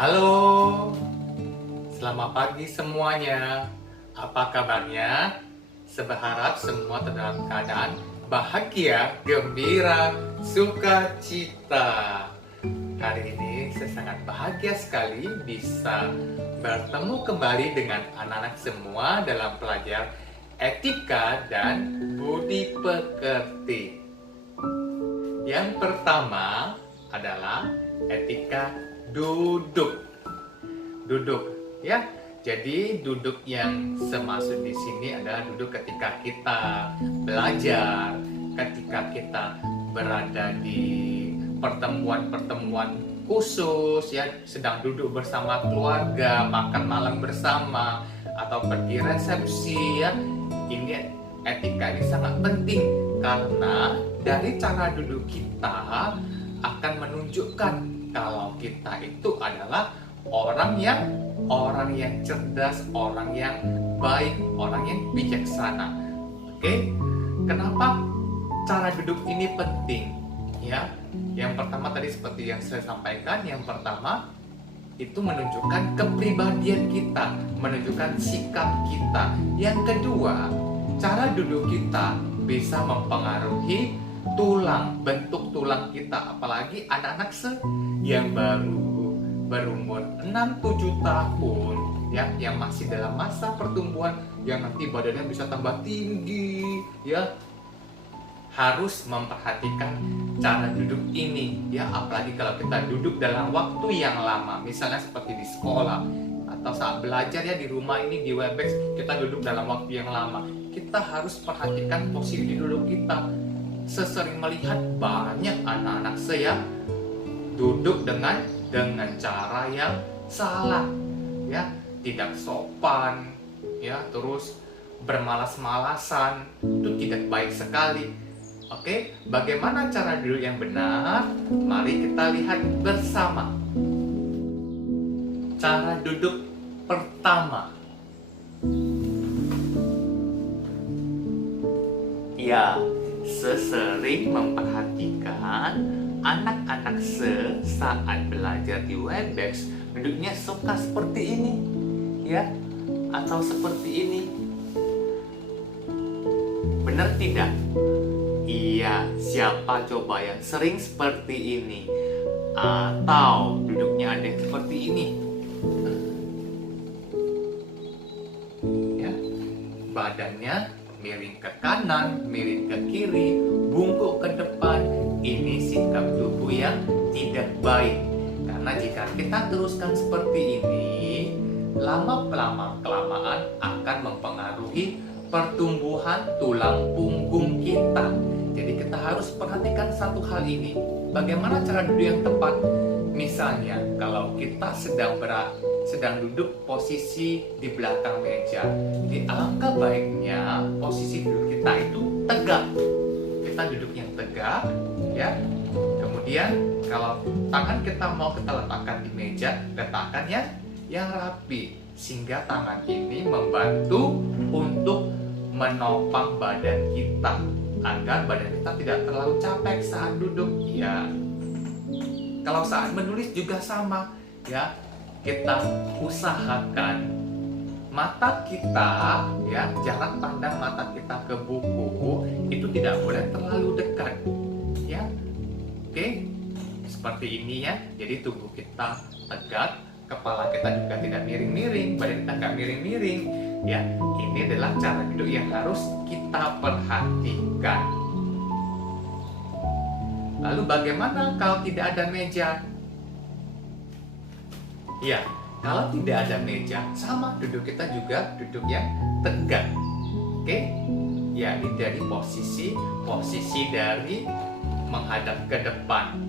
Halo, selamat pagi semuanya. Apa kabarnya? Berharap semua dalam keadaan bahagia, gembira, sukacita. Hari ini saya sangat bahagia sekali bisa bertemu kembali dengan anak-anak semua dalam pelajaran etika dan budi pekerti. Yang pertama adalah etika duduk. Duduk, ya. Jadi duduk yang semaksud di sini adalah duduk ketika kita belajar, ketika kita berada di pertemuan-pertemuan khusus, ya, sedang duduk bersama keluarga, makan malam bersama, atau pergi resepsi, ya. Ini etika ini sangat penting karena dari cara duduk kita akan menunjukkan kalau kita itu adalah orang yang cerdas, orang yang baik, orang yang bijaksana. Oke? Kenapa cara duduk ini penting? Ya, yang pertama tadi seperti yang saya sampaikan, yang pertama itu menunjukkan kepribadian kita, menunjukkan sikap kita. Yang kedua, cara duduk kita bisa mempengaruhi bentuk tulang kita, apalagi anak-anak yang baru berumur 6-7 tahun, ya, yang masih dalam masa pertumbuhan, yang nanti badannya bisa tambah tinggi, ya, harus memperhatikan cara duduk ini, ya, apalagi kalau kita duduk dalam waktu yang lama, misalnya seperti di sekolah atau saat belajar, ya, di rumah ini di Webex kita duduk dalam waktu yang lama. Kita harus perhatikan posisi duduk kita. Sesering melihat banyak anak-anak saya duduk dengan cara yang salah, ya, tidak sopan, ya, terus bermalas-malasan, itu tidak baik sekali. Oke, bagaimana cara duduk yang benar? Mari kita lihat bersama. Cara duduk pertama. Ya, sesering memperhatikan anak-anak saat belajar di Webex duduknya suka seperti ini, ya, atau seperti ini. Benar tidak? Iya, siapa coba yang sering seperti ini? Atau duduknya ada yang seperti ini? Ya, badannya miring ke kanan, miring ke kiri, bungkuk ke depan. Ini sikap tubuh yang tidak baik. Karena jika kita teruskan seperti ini, lama-kelamaan akan mempengaruhi pertumbuhan tulang punggung kita. Jadi kita harus perhatikan satu hal ini. Bagaimana cara duduk yang tepat? Misalnya, kalau kita sedang duduk posisi di belakang meja, di alangkah baiknya posisi duduk kita itu tegak. Kita duduk yang tegak, ya. Kemudian kalau tangan kita mau kita letakkan di meja, letakkannya yang rapi, sehingga tangan ini membantu untuk menopang badan kita agar badan kita tidak terlalu capek saat duduk, ya. Kalau saat menulis juga sama, ya. Kita usahakan mata kita, ya, jarak pandang mata kita ke buku itu tidak boleh terlalu dekat, ya. Oke, seperti ini, ya. Jadi tubuh kita tegak, kepala kita juga tidak miring-miring, badan kita nggak miring-miring, ya. Ini adalah cara duduk yang harus kita perhatikan. Lalu bagaimana kalau tidak ada meja? Ya, kalau tidak ada meja, sama duduk kita juga duduk yang tegak. Oke? Ya, ini dari posisi dari menghadap ke depan.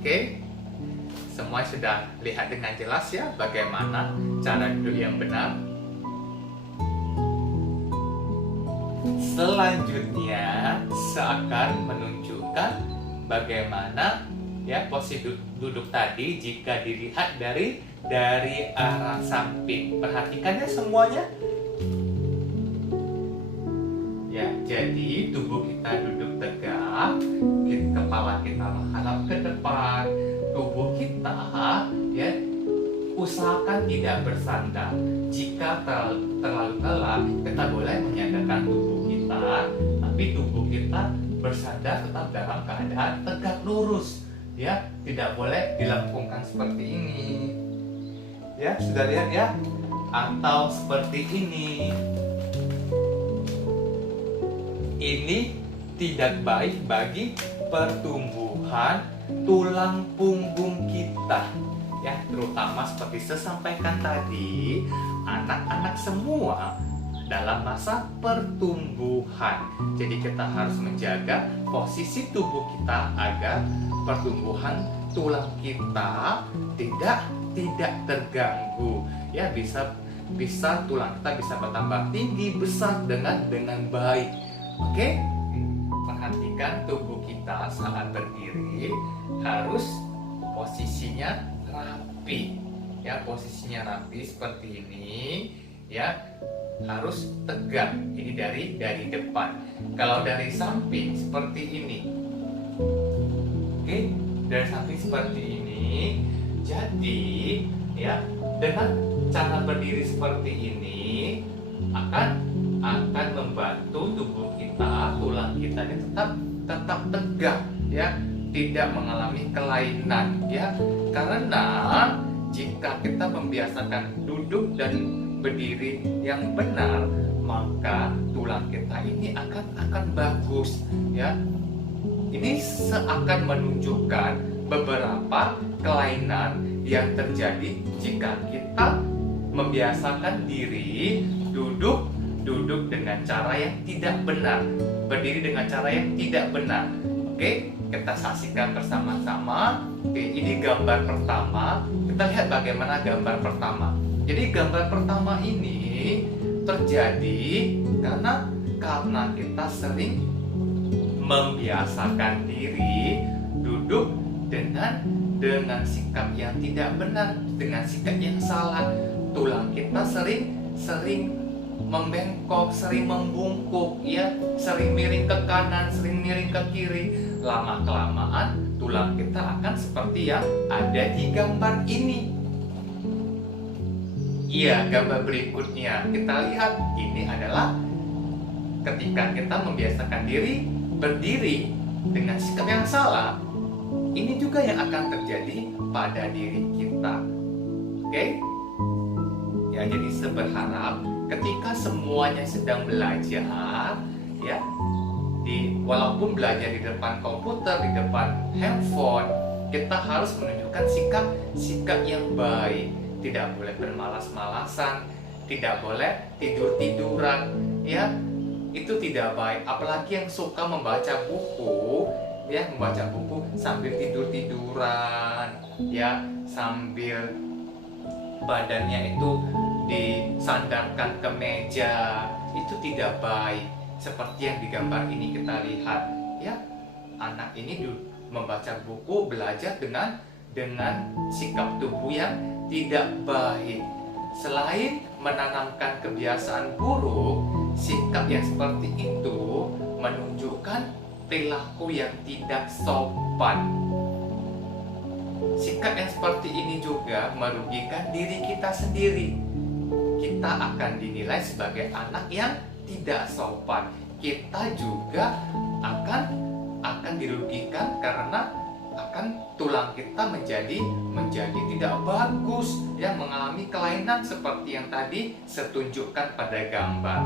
Oke? Semua sudah lihat dengan jelas, ya, bagaimana cara duduk yang benar. Selanjutnya, seakan menunjukkan bagaimana, ya, posisi duduk tadi jika dilihat dari arah samping. Perhatikannya semuanya. Ya, jadi tubuh kita duduk tegak, kepala kita menghadap ke depan, tubuh kita, ya, usahakan tidak bersandar. Jika terlalu lelah, kita boleh menyandarkan tubuh kita, tapi tubuh kita bersandar tetap dalam keadaan tegak lurus. Ya, tidak boleh dilengkungkan seperti ini. Ya, sudah lihat ya? Atau seperti ini. Ini tidak baik bagi pertumbuhan tulang punggung kita. Ya, terutama seperti saya sampaikan tadi, anak-anak semua dalam masa pertumbuhan. Jadi kita harus menjaga posisi tubuh kita agar pertumbuhan tulang kita tidak terganggu. Ya, bisa tulang kita bisa bertambah tinggi, besar dengan baik. Oke? Perhatikan tubuh kita saat berdiri harus posisinya rapi. Ya, posisinya rapi seperti ini. Ya, harus tegak. Ini dari depan. Kalau dari samping seperti ini. Oke, dari samping seperti ini. Jadi, ya, dengan cara berdiri seperti ini akan membantu tubuh kita, tulang kita ini tetap tegak, ya, tidak mengalami kelainan, ya. Karena jika kita membiasakan duduk dan berdiri yang benar, maka tulang kita ini akan bagus, ya. Ini seakan menunjukkan beberapa kelainan yang terjadi jika kita membiasakan diri duduk dengan cara yang tidak benar, berdiri dengan cara yang tidak benar. Oke, kita saksikan bersama-sama. Oke, ini gambar pertama. Kita lihat bagaimana gambar pertama. Jadi gambar pertama ini terjadi karena kita sering membiasakan diri duduk dengan sikap yang tidak benar, dengan sikap yang salah. Tulang kita sering membengkok, sering membungkuk, ya, sering miring ke kanan, sering miring ke kiri. Lama-kelamaan tulang kita akan seperti yang ada di gambar ini. Iya, gambar berikutnya kita lihat, ini adalah ketika kita membiasakan diri berdiri dengan sikap yang salah. Ini juga yang akan terjadi pada diri kita. Oke? Ya, jadi saya berharap ketika semuanya sedang belajar, ya, walaupun belajar di depan komputer, di depan handphone, kita harus menunjukkan sikap yang baik. Tidak boleh bermalas-malasan, tidak boleh tidur-tiduran, ya. Itu tidak baik. Apalagi yang suka membaca buku, ya, membaca buku sambil tidur-tiduran, ya, sambil badannya itu disandarkan ke meja. Itu tidak baik. Seperti yang di gambar ini kita lihat, ya, anak ini membaca buku, belajar dengan sikap tubuh yang tidak baik. Selain menanamkan kebiasaan buruk, sikap yang seperti itu menunjukkan perilaku yang tidak sopan. Sikap yang seperti ini juga merugikan diri kita sendiri. Kita akan dinilai sebagai anak yang tidak sopan. Kita juga akan dirugikan karena tulang kita menjadi tidak bagus, yang mengalami kelainan seperti yang tadi saya tunjukkan pada gambar.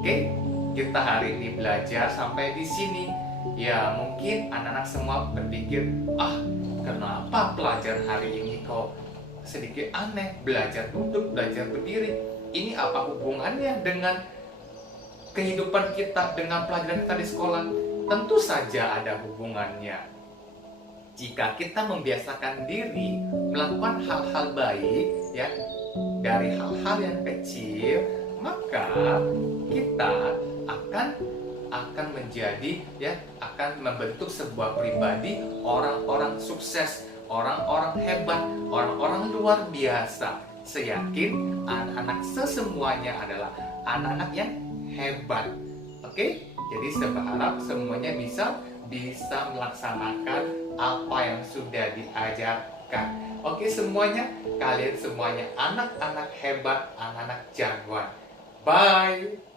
Oke, kita hari ini belajar sampai di sini. Ya, mungkin anak-anak semua berpikir, kenapa pelajaran hari ini kok sedikit aneh, belajar duduk, belajar berdiri. Ini apa hubungannya dengan kehidupan kita, dengan pelajaran kita di sekolah? Tentu saja ada hubungannya. Jika kita membiasakan diri melakukan hal-hal baik, ya, dari hal-hal yang kecil, maka kita akan menjadi, ya, akan membentuk sebuah pribadi orang-orang sukses, orang-orang hebat, orang-orang luar biasa. Saya yakin anak-anak sesemuanya adalah anak-anak yang hebat. Oke? Jadi saya berharap semuanya bisa melaksanakan apa yang sudah diajarkan. Oke semuanya, kalian semuanya anak-anak hebat, anak-anak jagoan. Bye.